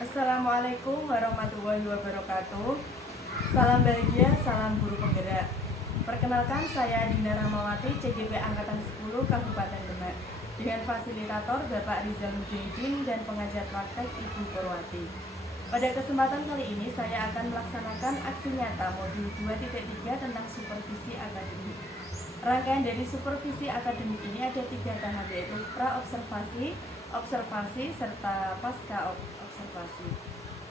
Assalamualaikum warahmatullahi wabarakatuh. Salam bahagia, salam guru penggerak. Perkenalkan, saya Dinda Rahmawati, CGP Angkatan 10 Kabupaten Demak, dengan fasilitator Bapak Rizal Mujahidin dan pengajar praktek Ibu Purwati. Pada kesempatan kali ini saya akan melaksanakan aksi nyata modul 2.3 tentang supervisi akademik. Rangkaian dari supervisi akademik ini ada 3 tahap, yaitu pra-observasi, observasi, serta pasca observasi.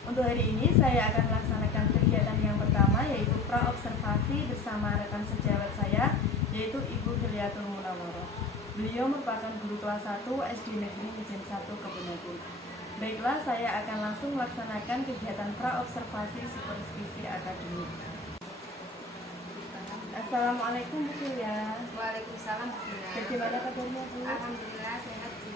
Untuk hari ini saya akan melaksanakan kegiatan yang pertama, yaitu pra-observasi bersama rekan sejawat saya, yaitu Ibu Hilyatul Munawwaroh. Beliau merupakan guru kelas 1 SD Negeri Mijen 1 Kebunagung. Baiklah, saya akan langsung melaksanakan kegiatan pra-observasi supervisi akademik. Assalamualaikum Bu Hilya. Waalaikumsalam Bu Hilya. Bagaimana kabarnya Bu? Alhamdulillah sehat Bu.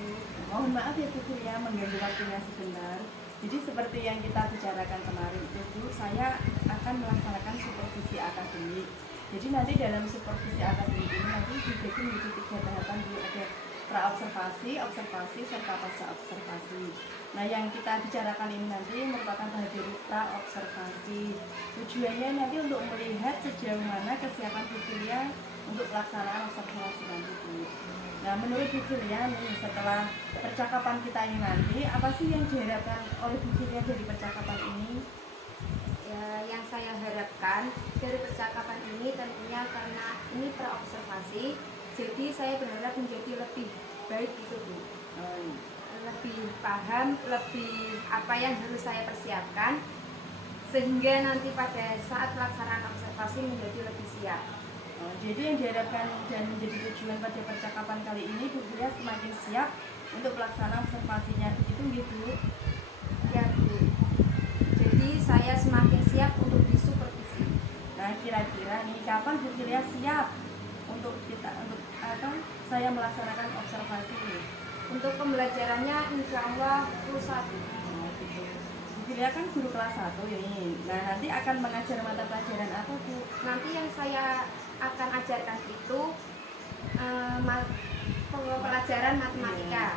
Mohon maaf ya Bu Hilya mengganggu waktunya sebentar. Jadi seperti yang kita bicarakan kemarin itu Bu, saya akan melaksanakan supervisi akademik. Jadi nanti dalam supervisi akademik ini nanti dibagi menjadi 3 tahapan Bu, ada pra-observasi, observasi, serta pasca observasi. Nah, yang kita bicarakan ini nanti merupakan tahap dari pra-observasi. Tujuannya nanti untuk melihat sejauh mana kesiapan Bu Hilya untuk pelaksanaan observasi nanti Bu. Nah, menurut Bu Hilya nih, setelah percakapan kita ini nanti, apa sih yang diharapkan oleh Bu Hilya dari percakapan ini? Ya, yang saya harapkan dari percakapan ini tentunya karena ini pra-observasi, jadi saya berharap menjadi lebih baik gitu Bu. Lebih paham, lebih apa yang harus saya persiapkan, sehingga nanti pada saat pelaksanaan observasi menjadi lebih siap. Jadi yang diharapkan dan menjadi tujuan pada percakapan kali ini Bu Hilya semakin siap untuk pelaksanaan observasinya, begitu nggih Bu? Ya Bu. Jadi saya semakin siap untuk disupervisi. Nah, kira-kira nih kapan Bu Hilya siap untuk saya melaksanakan observasi ini? Untuk pembelajarannya insya Allah Q1. Gitu. Bu Hilya kan guru kelas 1 ini. Nah, nanti akan mengajar mata pelajaran apa Bu? Nanti yang saya akan ajarkan itu pelajaran matematika.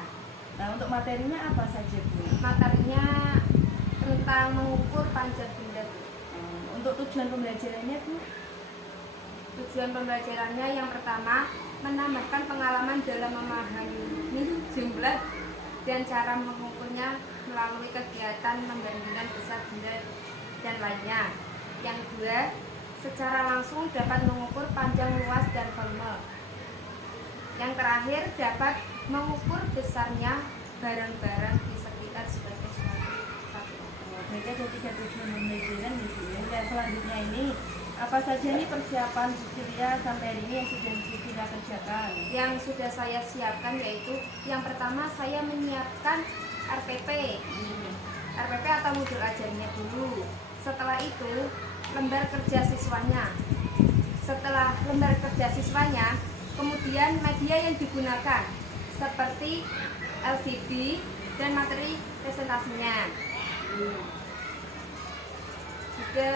Nah, untuk materinya apa saja Bu? Materinya tentang mengukur panjang benda. Untuk tujuan pembelajarannya Bu? Tujuan pembelajarannya yang pertama menambahkan pengalaman dalam memahami jumlah dan cara mengukurnya melalui kegiatan membandingkan besar benda dan lainnya. Yang kedua, secara langsung dapat mengukur panjang, luas, dan volume. Yang terakhir, dapat mengukur besarnya barang-barang di sekitar sebagai satu. Berarti ada 3 tujuan pembelajaran gitu ya. Dan selanjutnya ini apa saja nih persiapan Bu Hilya sampai hari ini yang sudah Bu Hilya kerjakan? Yang sudah saya siapkan yaitu yang pertama saya menyiapkan RPP. RPP atau modul ajarnya dulu. Setelah itu lembar kerja siswanya. Setelah lembar kerja siswanya, kemudian media yang digunakan seperti LCD dan materi presentasinya. Juga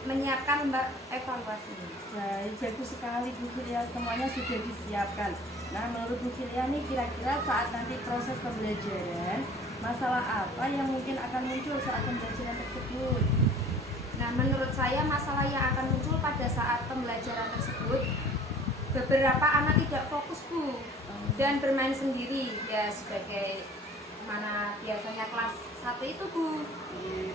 menyiapkan lembar evaluasi. Baik, bagus sekali Bu Hilya, semuanya sudah disiapkan. Nah, menurut Bu Hilya nih kira-kira saat nanti proses pembelajaran, masalah apa yang mungkin akan muncul saat pembelajaran tersebut? Nah, menurut saya masalah yang akan muncul pada saat pembelajaran tersebut, beberapa anak tidak fokus Bu dan bermain sendiri ya sebagai mana biasanya kelas 1 itu Bu.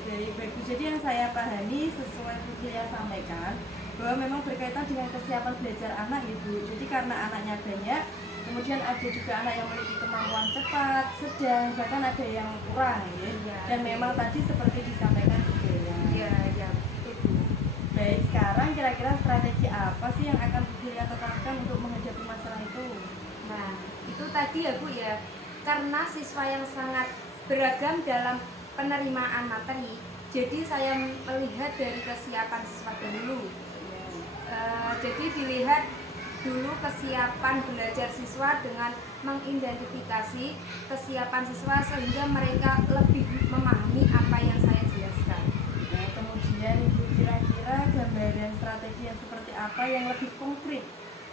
Baik, jadi yang saya pahami sesuai Bu Hilya sampaikan bahwa memang berkaitan dengan kesiapan belajar anak Ibu. Jadi karena anaknya banyak, kemudian ada juga anak yang memiliki kemampuan cepat, sedang, bahkan ada yang kurang ya. Dan memang tadi seperti disampaikan Bu Hilya. Ya, itu Bu. Baik, sekarang kira-kira strategi apa sih yang akan Bu Hilya tetapkan untuk menghadapi masalah itu? Nah, itu tadi ya Bu ya, karena siswa yang sangat beragam dalam penerimaan materi, jadi saya melihat dari kesiapan siswa dulu. Jadi dilihat dulu kesiapan belajar siswa dengan mengidentifikasi kesiapan siswa sehingga mereka lebih memahami apa yang saya jelaskan. Nah, kemudian Ibu kira-kira gambaran strategi yang seperti apa yang lebih konkret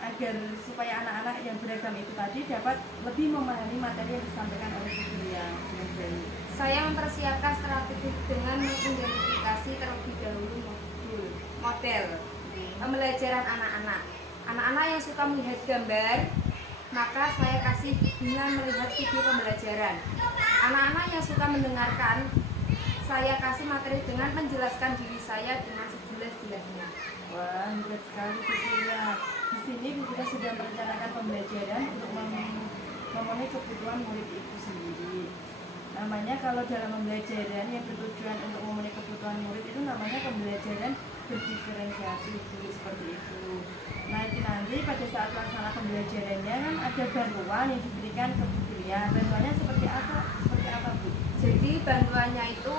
agar supaya anak-anak yang beragam itu tadi dapat lebih memahami materi yang disampaikan oleh Bu Julia dengan baik. Saya mempersiapkan strategi dengan mengidentifikasi terlebih dahulu model pembelajaran anak-anak. Anak-anak yang suka melihat gambar, maka saya kasih dengan melihat video pembelajaran. Anak-anak yang suka mendengarkan, saya kasih materi dengan menjelaskan diri saya dengan sejelas-jelasnya. Wah, hebat sekali Bu Julia. Di sini Bu Julia sudah merencanakan pembelajaran untuk memenuhi kebutuhan murid itu sendiri. Namanya kalau dalam pembelajaran yang bertujuan untuk memenuhi kebutuhan murid itu namanya pembelajaran berdiferensiasi seperti itu. Nanti pada saat pelaksanaan pembelajarannya kan ada bantuan yang diberikan ke Bu Julia. Bantuannya seperti apa? Seperti apa Bu? Jadi bantuannya itu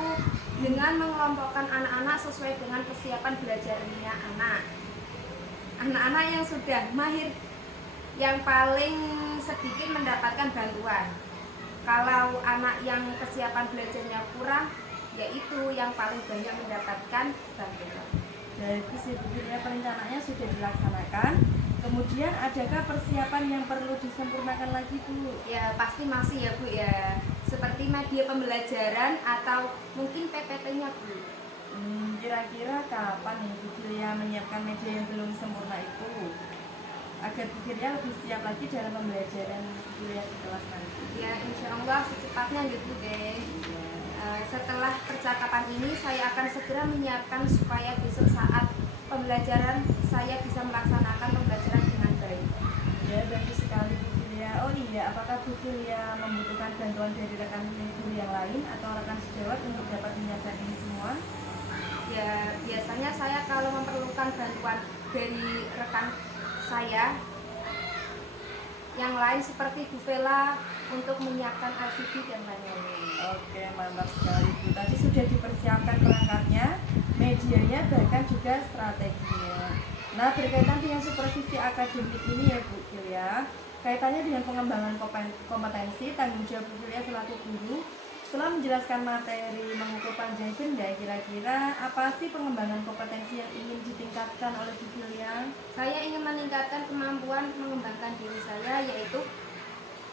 dengan mengelompokkan anak-anak sesuai dengan kesiapan belajarnya anak. Anak-anak yang sudah mahir yang paling sedikit mendapatkan bantuan. Kalau anak yang kesiapan belajarnya kurang, yaitu yang paling banyak mendapatkan bantuan. Jadi sebetulnya perencanaannya sudah dilaksanakan. Kemudian adakah persiapan yang perlu disempurnakan lagi Bu? Ya pasti masih ya Bu ya. Seperti media pembelajaran atau mungkin PPT-nya Bu. Kira-kira kapan nih Bu Julia menyiapkan media yang belum sempurna itu? Agar Bu Julia lebih siap lagi dalam pembelajaran Bu Julia di kelas nanti. Ya insya Allah secepatnya gitu deh. Setelah percakapan ini saya akan segera menyiapkan supaya besok saat pembelajaran saya bisa melaksanakan pembelajaran dengan baik. Ya, bagus sekali Bu Julia. Oh iya, apakah Bu Julia membutuhkan bantuan dari rekan guru yang lain atau rekan sejawat untuk dapat menyiapkan ini semua? Ya biasanya saya kalau memerlukan bantuan dari rekan saya yang lain seperti Bu Vela untuk menyiapkan LCD dan lain-lain. Oke, mantap sekali Bu. Tadi sudah dipersiapkan perangkatnya, medianya, bahkan juga strateginya. Nah, berkaitan dengan supervisi akademik ini ya Bu Julia, kaitannya dengan pengembangan kompetensi tanggung jawab Bu Julia selaku guru. Setelah menjelaskan materi mengukur panjang benda, kira-kira apa sih pengembangan kompetensi yang ingin ditingkatkan oleh Bu Julia? Saya ingin meningkatkan kemampuan mengembangkan diri saya, yaitu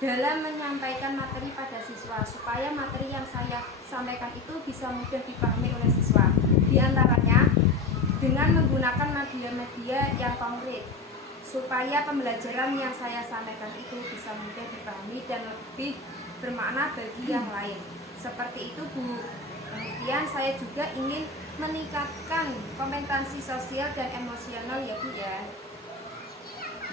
dalam menyampaikan materi pada siswa supaya materi yang saya sampaikan itu bisa mudah dipahami oleh siswa. Di antaranya dengan menggunakan media-media yang konkret supaya pembelajaran yang saya sampaikan itu bisa mudah dipahami dan lebih bermakna bagi yang lain. Seperti itu Bu. Kemudian saya juga ingin meningkatkan kompetensi sosial dan emosional ya Bu ya.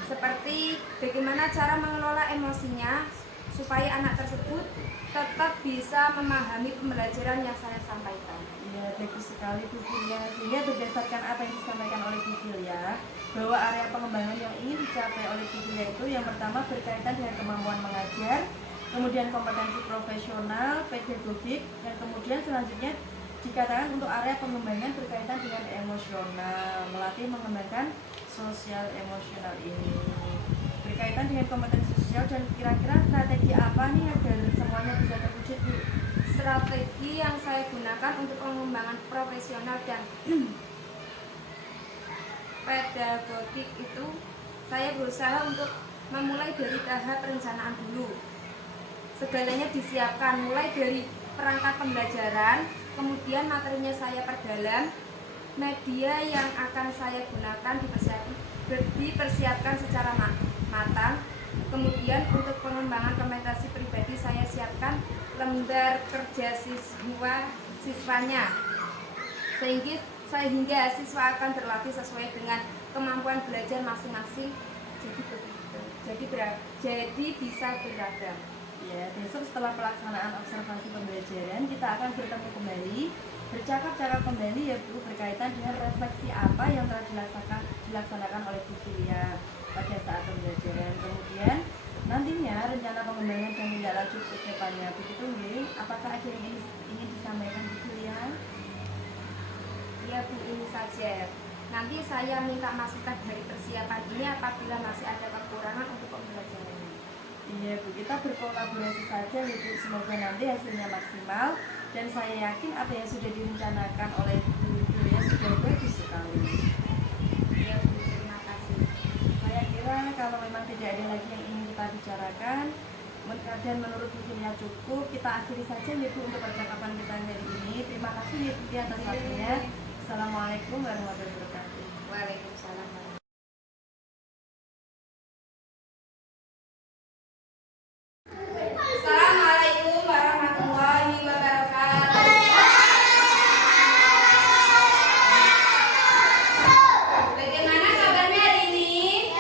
Seperti bagaimana cara mengelola emosinya supaya anak tersebut tetap bisa memahami pembelajaran yang saya sampaikan. Ya, bagus sekali Bu Julia. Sehingga berdasarkan apa yang disampaikan oleh Bu Julia, bahwa area pengembangan yang ingin dicapai oleh Bu Julia itu yang pertama berkaitan dengan kemampuan mengajar, kemudian kompetensi profesional, pedagogik, dan kemudian selanjutnya dikatakan untuk area pengembangan berkaitan dengan emosional, melatih mengembangkan sosial emosional ini berkaitan dengan kompetensi sosial. Dan kira-kira strategi apa nih agar semuanya bisa terwujud Bu? Strategi yang saya gunakan untuk pengembangan profesional dan pedagogik itu saya berusaha untuk memulai dari tahap perencanaan dulu. Segalanya disiapkan mulai dari perangkat pembelajaran, kemudian materinya saya perdalam, media yang akan saya gunakan dipersiapkan secara matang. Kemudian untuk pengembangan kompetensi pribadi saya siapkan lembar kerja siswanya sehingga siswa akan berlatih sesuai dengan kemampuan belajar masing-masing. Jadi bisa beragam. Ya, besok setelah pelaksanaan observasi pembelajaran kita akan bertemu kembali, bercakap-cakap kembali ya Bu berkaitan dengan refleksi apa yang telah dilaksanakan oleh Bu Julia pada saat pembelajaran. Kemudian nantinya rencana pengembangan dan tindak lanjut ke depannya. Begitu nggih? Apakah ada yang ingin disampaikan Bu Julia? Ya Bu, ini saja. Nanti saya minta masukan dari persiapan ini apabila masih ada kekurangan untuk pembelajaran. Iya Bu, kita berkolaborasi saja ya Bu. Semoga nanti hasilnya maksimal dan saya yakin apa yang sudah direncanakan oleh Bu Julia sudah bagus sekali. Ya Bu, terima kasih. Saya kira kalau memang tidak ada lagi yang ingin kita bicarakan dan menurut bukunya cukup, kita akhiri saja ya Bu untuk percakapan kita hari ini. Terima kasih ya Bu atas waktunya. Assalamualaikum warahmatullahi wabarakatuh. Waalaikumsalam. Assalamualaikum warahmatullahi wabarakatuh. Bagaimana kabarnya hari ini?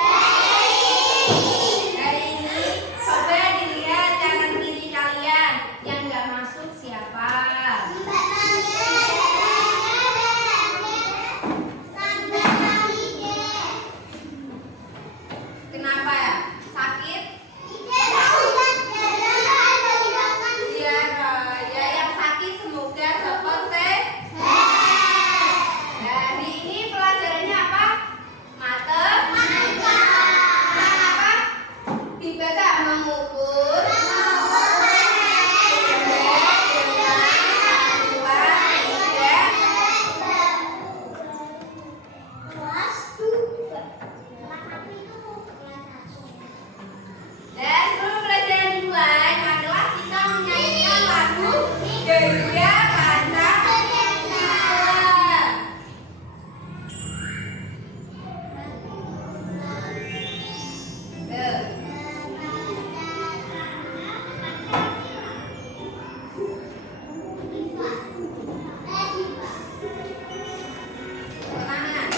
Hari ini coba dilihat kanan kiri kalian. Yang nggak masuk siapa? Kenapa ya? Sakit? Iya, ya yang sakit semoga cepat sehat. Hari ini pelajarannya apa? Matematika. Apa? Dibaca mengukur. Dan sebelum pelajaran dimulai, marilah kita menyanyikan lagu Garuda Pancasila. Semangat.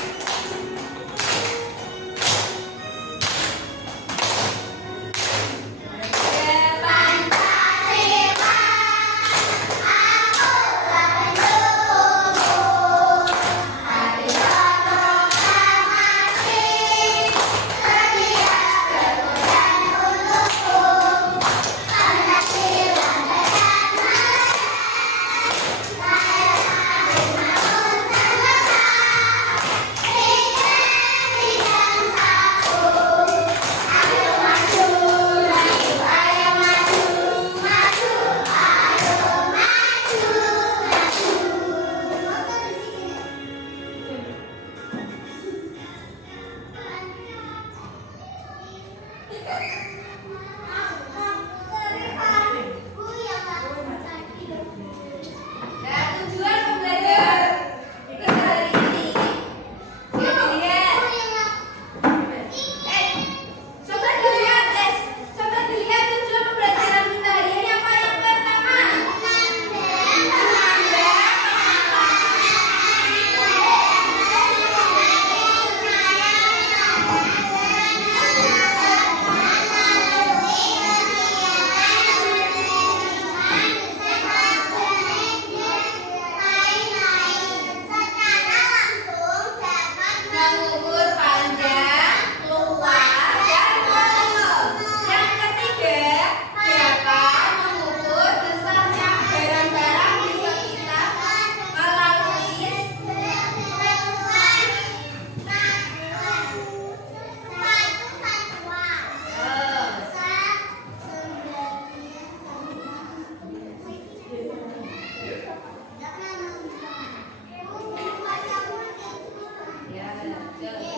Dan tujuan pembelajaran kita hari ini coba dilihat tujuan pembelajaran kita hari ini apa yang pertama? Mengukur panjang, luas, dan volume. Yang ketiga, dapat mengukur besarnya barang-barang di sekitar melalui ya,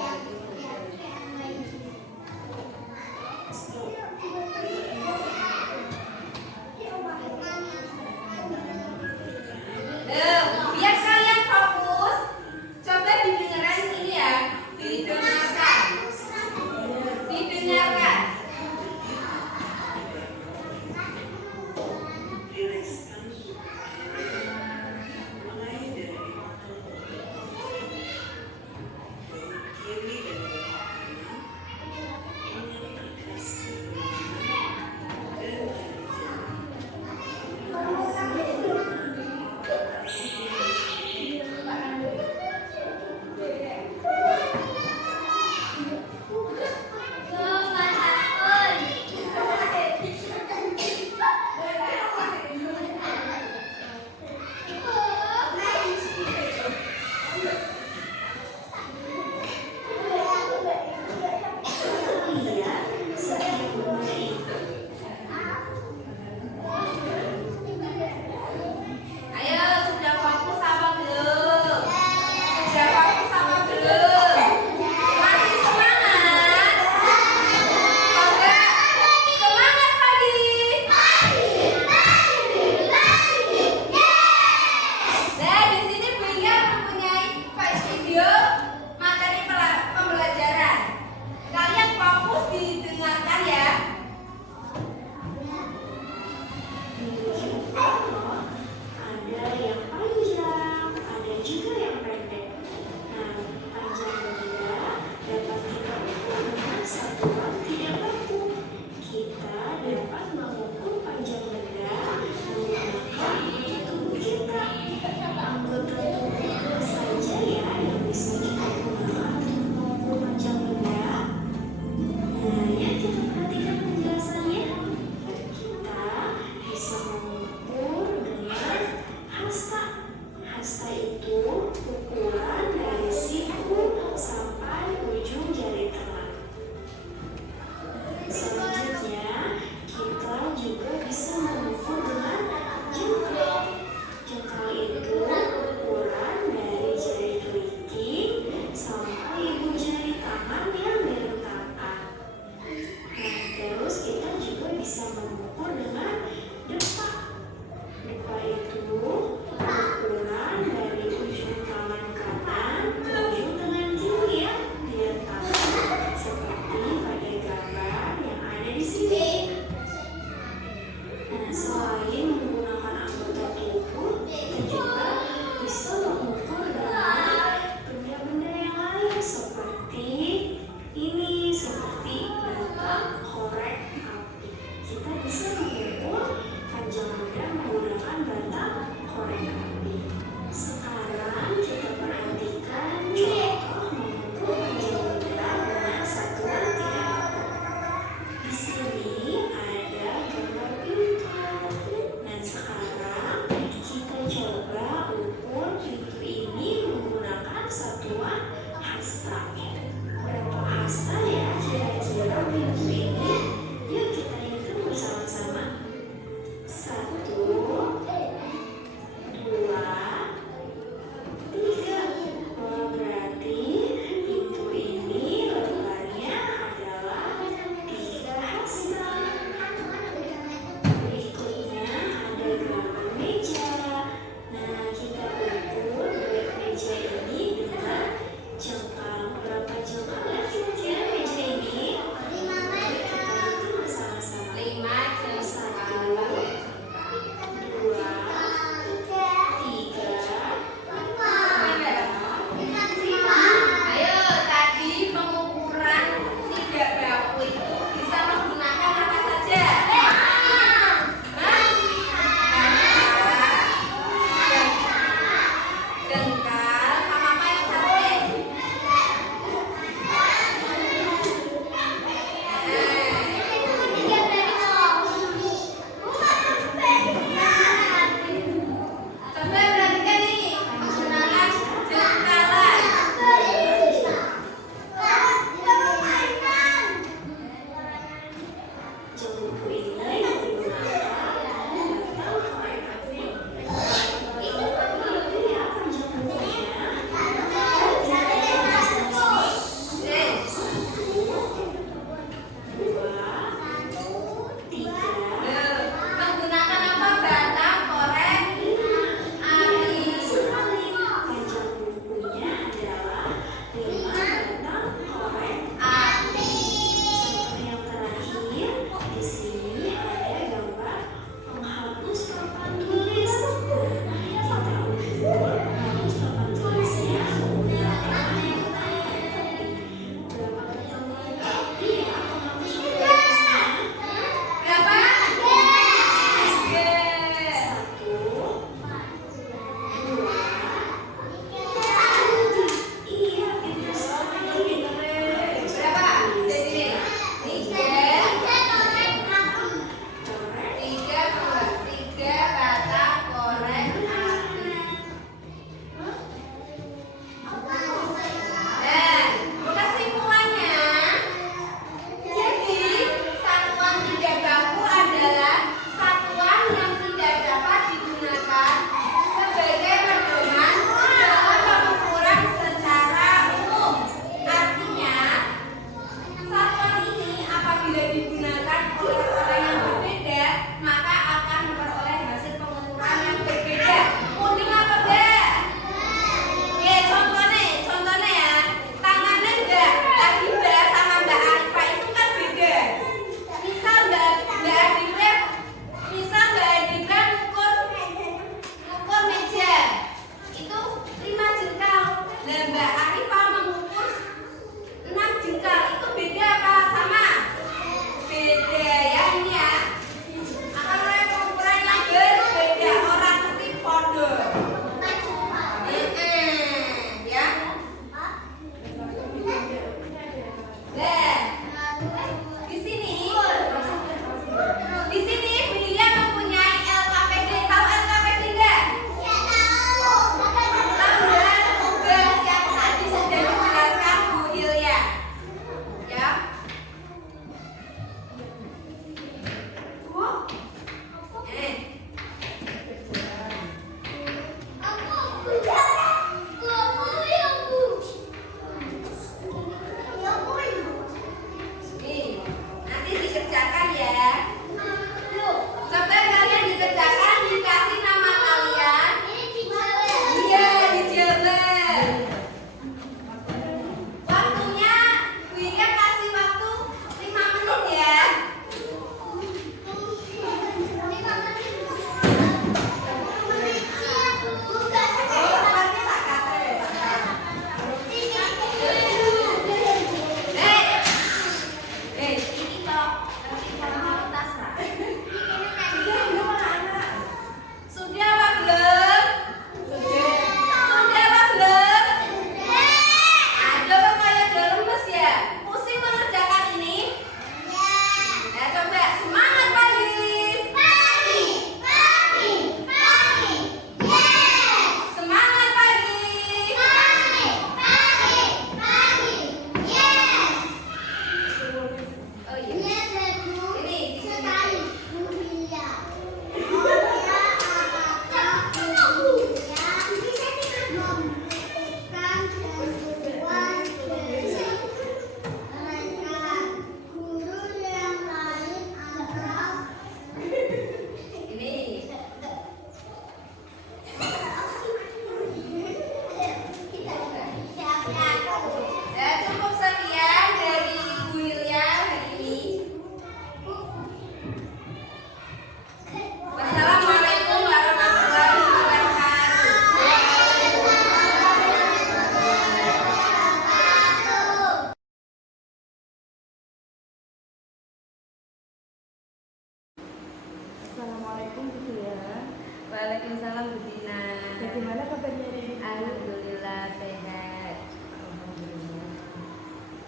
Waalaikumsalam Bu Dina. Bagaimana kabarnya ini? Alhamdulillah sehat. Alhamdulillah.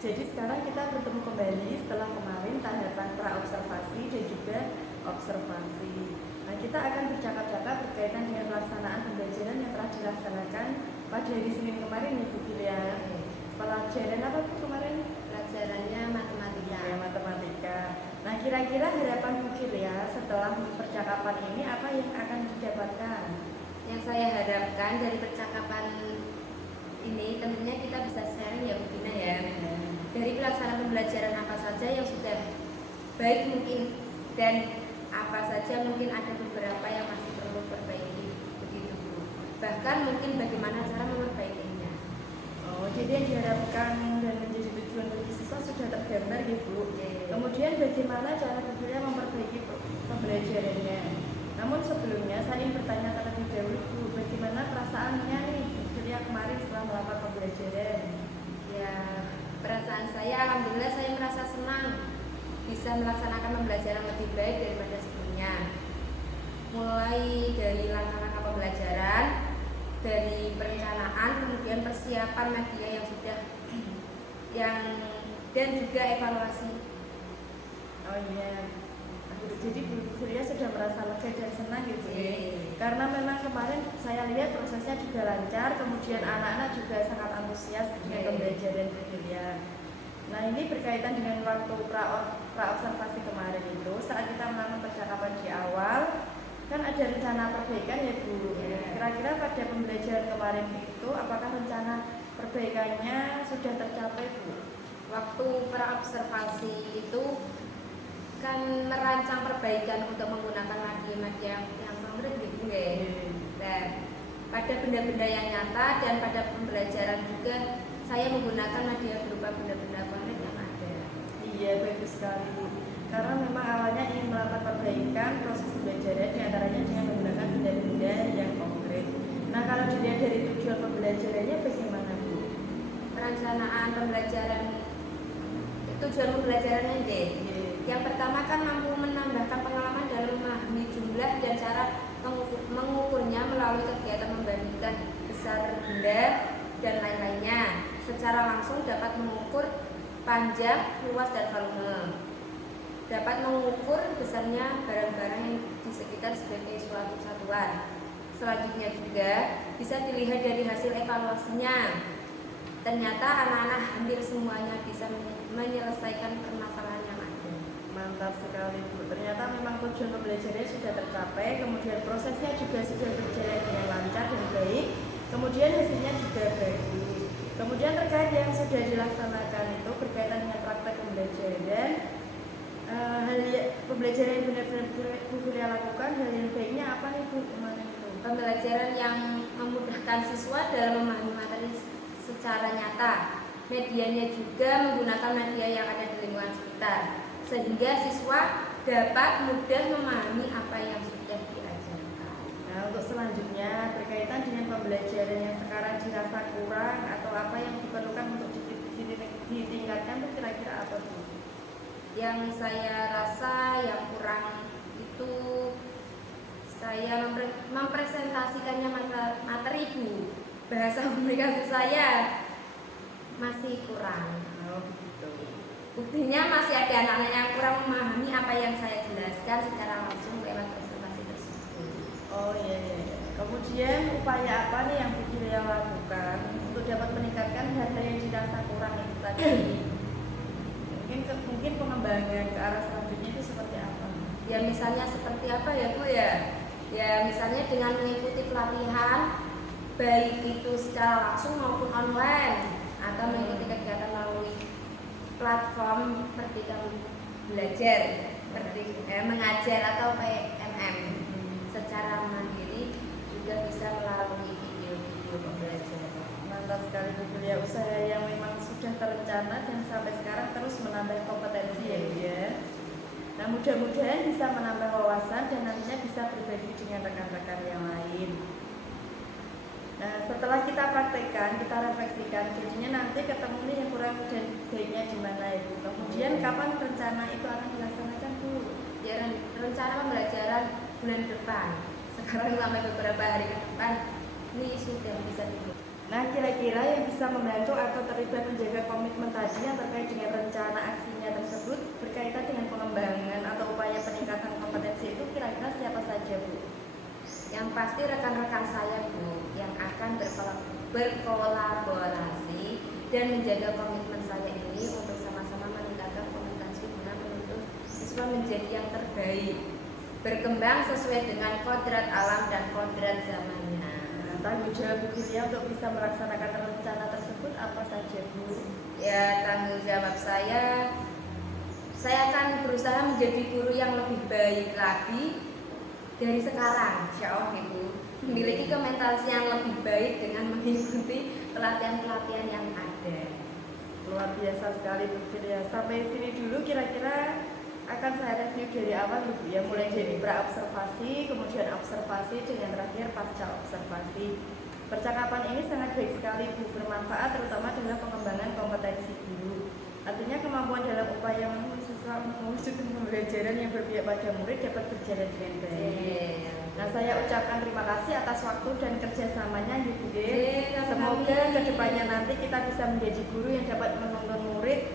Jadi sekarang kita bertemu kembali setelah kemarin tahapan pra-observasi dan juga observasi. Nah, kita akan bercakap-cakap berkaitan dengan pelaksanaan pembelajaran yang telah dilaksanakan pada hari Senin kemarin ya Bu Filia. Pelajaran apa Bu kemarin? Pelajarannya matematika. Ya, matematika. Nah, kira-kira harapan Bu Filia setelah percakapan ini apa yang akan didapatkan? Yang saya harapkan dari percakapan ini tentunya kita bisa sharing ya Bu Dina ya. Dari pelaksanaan pembelajaran apa saja yang sudah baik mungkin dan apa saja mungkin ada beberapa yang masih perlu perbaiki begitu Bu. Bahkan mungkin bagaimana cara memperbaikinya. Oh, jadi yang diharapkan dan menjadi tujuan bagi siswa sudah tergambar ya Bu. Oke. Kemudian bagaimana cara Bu Filia memperbaiki pembelajarannya? Namun sebelumnya saya ingin bertanya terlebih dahulu Bu, bagaimana perasaannya nih Bu Filia kemarin setelah melakukan pembelajaran? Ya, perasaan saya alhamdulillah saya merasa senang bisa melaksanakan pembelajaran lebih baik daripada sebelumnya. Mulai dari langkah-langkah pembelajaran, dari perencanaan, kemudian persiapan media yang sudah dan juga evaluasi. Oh iya. Jadi Bu Filia sudah merasa lega dan senang gitu ya. Oke. Karena memang kemarin saya lihat prosesnya juga lancar, kemudian anak-anak juga sangat antusias dengan Oke. pembelajaran Bu Filia. Nah, ini berkaitan dengan waktu pra-observasi kemarin itu, saat kita melakukan percakapan di awal, kan ada rencana perbaikan ya Bu. Ya. Kira-kira pada pembelajaran kemarin itu, apakah rencana perbaikannya sudah tercapai Bu? Waktu pra-observasi itu kan merancang perbaikan untuk menggunakan media yang konkret gitu ya. Nah, pada benda-benda yang nyata dan pada pembelajaran juga saya menggunakan media berupa benda-benda konkret yang ada. Iya, bagus sekali Bu. Karena memang awalnya ingin melakukan perbaikan proses pembelajaran diantaranya dengan menggunakan benda-benda yang konkret. Nah, kalau dilihat dari tujuan pembelajarannya bagaimana Bu? Perencanaan pembelajaran tujuan pembelajarannya deh. Yang pertama kan mampu menambahkan pengalaman dalam memahami jumlah dan cara mengukurnya melalui kegiatan membandingkan besar benda dan lain-lainnya. Secara langsung dapat mengukur panjang, luas, dan volume. Dapat mengukur besarnya barang-barang yang di sekitar sebagai suatu satuan. Selanjutnya juga bisa dilihat dari hasil evaluasinya. Ternyata anak-anak hampir semuanya bisa menyelesaikan permasalahan yang ada. Mantap sekali Bu. Ternyata memang tujuan pembelajarannya sudah tercapai, kemudian prosesnya juga sudah berjalan dengan lancar dan baik, kemudian hasilnya juga bagus. Kemudian terkait yang sudah dilaksanakan itu berkaitan dengan praktek pembelajaran, pembelajaran yang benar-benar Bu Filia lakukan, hal yang baiknya apa nih Bu kemarin itu? Pembelajaran yang memudahkan siswa dalam memahami materi secara nyata. Medianya juga menggunakan media yang ada di lingkungan sekitar, sehingga siswa dapat mudah memahami apa yang sudah diajarkan. Nah, untuk selanjutnya berkaitan dengan pembelajaran yang sekarang dirasa kurang atau apa yang diperlukan untuk ditingkatkan itu kira-kira apa Bu? Yang saya rasa yang kurang itu saya mempresentasikannya materi Bu. Bahasa komunikasi saya masih kurang. Oh begitu. Buktinya masih ada anak-anak yang kurang memahami apa yang saya jelaskan secara langsung lewat presentasi tersebut. Oh iya, iya, iya. Kemudian upaya apa nih yang Bu Filia lakukan untuk dapat meningkatkan hal-hal yang dirasa kurang itu tadi? Mungkin pengembangan ke arah selanjutnya itu seperti apa? Ya misalnya seperti apa ya Bu ya? Ya misalnya dengan mengikuti pelatihan baik itu secara langsung maupun online atau mengikuti kegiatan melalui platform Merdeka Belajar, mengajar atau PMM secara mandiri juga bisa melalui video-video pembelajaran. Mantap sekali Bu Filia, usaha yang memang sudah terencana dan sampai sekarang terus menambah kompetensi ya Bu ya. Nah, mudah-mudahan bisa menambah wawasan dan nantinya bisa berbagi dengan rekan-rekan yang lain. Nah, setelah kita praktekkan, kita refleksikan, jadinya nanti ketemu nih yang kurang dan baiknya di mana ya Bu. Kemudian kapan rencana itu akan dilaksanakan Bu? Ya rencana pembelajaran bulan depan. sekarang sampai beberapa hari ke depan ini sudah bisa dibuat. Nah, kira-kira yang bisa membantu atau terlibat menjaga komitmen tadi yang terkait dengan rencana aksinya tersebut berkaitan dengan pengembangan atau upaya peningkatan kompetensi itu kira-kira siapa saja, Bu? Yang pasti rekan-rekan saya, Bu, yang akan berkolaborasi dan menjaga komitmen saya ini untuk sama-sama meningkatkan kompetensi guna menuntut siswa menjadi yang terbaik, berkembang sesuai dengan kodrat alam dan kodrat zamannya. Nah, tanggung jawab Bu Filia untuk bisa melaksanakan rencana tersebut apa saja, Bu? Ya, tanggung jawab saya akan berusaha menjadi guru yang lebih baik lagi dari sekarang, insya Allah, Ibu. Memiliki kompetensi yang lebih baik dengan mengikuti pelatihan-pelatihan yang ada. Luar biasa sekali, Bu Filia. Sampai sini dulu kira-kira akan saya review dari awal, Bu, ya, mulai dari pra-observasi, kemudian observasi, dan yang terakhir pasca observasi. Percakapan ini sangat baik sekali, Bu, bermanfaat terutama dalam pengembangan kompetensi guru. Artinya kemampuan dalam upaya mewujudkan pembelajaran yang berpihak pada murid dapat berjalan dengan baik. Nah, saya ucapkan terima kasih atas waktu dan kerjasamanya, Ibu. Semoga kedepannya nanti kita bisa menjadi guru yang dapat menuntun murid,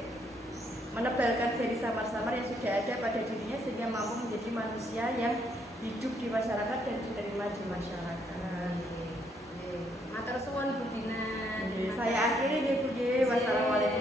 menebalkan garis samar-samar yang sudah ada pada dirinya sehingga mampu menjadi manusia yang hidup di masyarakat dan diterima di masyarakat. Matur suwun Bu Dina. Saya akhiri, Bu. Wassalamualaikum